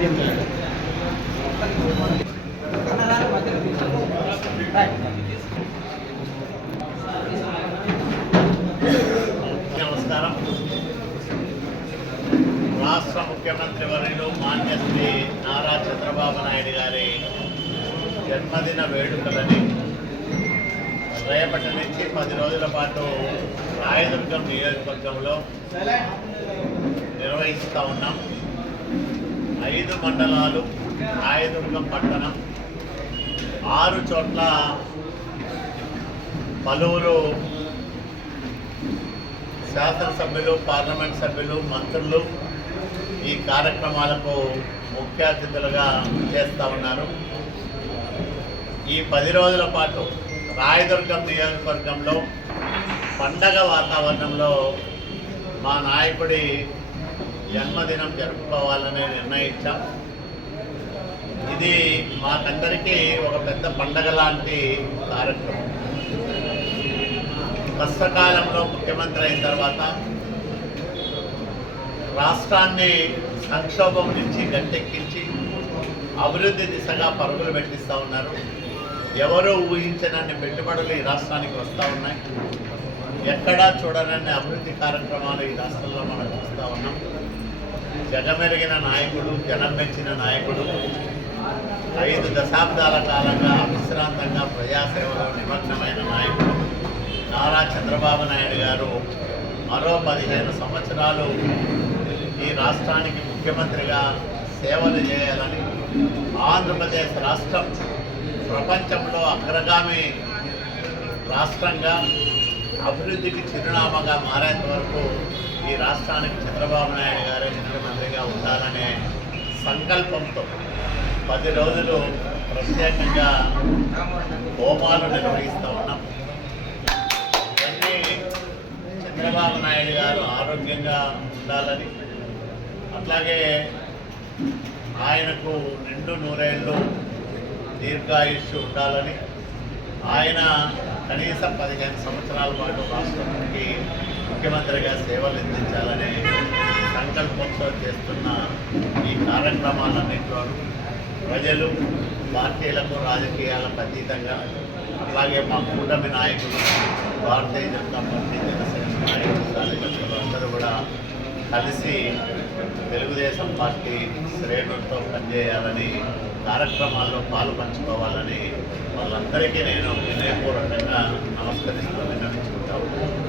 నమస్కారం. రాష్ట్ర ముఖ్యమంత్రి వర్యులు మాన్య శ్రీ నారా చంద్రబాబు నాయుడు గారి జన్మదిన వేడుకలని రేపటి నుంచి 10 రోజుల పాటు రాయదుర్గం నియోజకవర్గంలో నిర్వహిస్తూ ఉన్నాం. 5 మండలాలు, రాయదుర్గం పట్టణం, 6 చోట్ల పలువురు శాసనసభ్యులు, పార్లమెంట్ సభ్యులు, మంత్రులు ఈ కార్యక్రమాలకు ముఖ్య అతిథులుగా చేస్తూ ఉన్నారు. ఈ 10 రోజుల పాటు రాయదుర్గం నియోజకవర్గంలో పండగ వాతావరణంలో మా నాయకుడి జన్మదినం జరుపుకోవాలని నిర్ణయించాం. ఇది మాకందరికీ ఒక పెద్ద పండగ లాంటి కార్యక్రమం. కష్టకాలంలో ముఖ్యమంత్రి అయిన తర్వాత రాష్ట్రాన్ని సంక్షోభం నుంచి గట్టెక్కించి అభివృద్ధి దిశగా పరుగులు పెట్టిస్తూ ఉన్నారు. ఎవరూ ఊహించనన్ని పెట్టుబడులు ఈ రాష్ట్రానికి వస్తూ ఉన్నాయి. ఎక్కడా చూడనన్ని అభివృద్ధి కార్యక్రమాలు ఈ రాష్ట్రంలో మనం చూస్తూ ఉన్నాం. జగమెరిగిన నాయకుడు, జనం మెచ్చిన నాయకుడు, 5 దశాబ్దాల కాలంగా అవిశ్రాంతంగా ప్రజాసేవలో నిమగ్నమైన నాయకుడు నారా చంద్రబాబు నాయుడు గారు మరో 15 సంవత్సరాలు ఈ రాష్ట్రానికి ముఖ్యమంత్రిగా సేవలు చేయాలని, ఆంధ్రప్రదేశ్ రాష్ట్రం ప్రపంచంలో అగ్రగామి రాష్ట్రంగా అభివృద్ధికి చిరునామాగా మారేంత వరకు ఈ రాష్ట్రానికి చంద్రబాబు నాయుడు గారు ముఖ్యమంత్రిగా ఉండాలనే సంకల్పంతో 10 రోజులు ప్రత్యేకంగా హోమాలు నిర్వహిస్తూ ఉన్నాం. ఇవన్నీ చంద్రబాబు నాయుడు గారు ఆరోగ్యంగా ఉండాలని, అట్లాగే ఆయనకు 2 నూరేళ్ళు దీర్ఘాయుష్షు ఉండాలని, ఆయన కనీసం 15 సంవత్సరాల పాటు రాష్ట్రానికి ముఖ్యమంత్రిగా సేవలు అందించాలనే సంకల్పంతో చేస్తున్న ఈ కార్యక్రమాలన్నింటిలోనూ ప్రజలు, పార్టీలకు, రాజకీయాలకు అతీతంగా, అలాగే మా కూటమి నాయకులు, భారతీయ జనతా పార్టీ, జనసేన నాయకులు, కార్యకర్తలు అందరూ కూడా కలిసి తెలుగుదేశం పార్టీ శ్రేణులతో పనిచేయాలని, కార్యక్రమాల్లో పాలు పంచుకోవాలని వాళ్ళందరికీ నేను వినయపూర్వకంగా నమస్కరిస్తూ విన్నవించుకుంటా ఉన్నాను.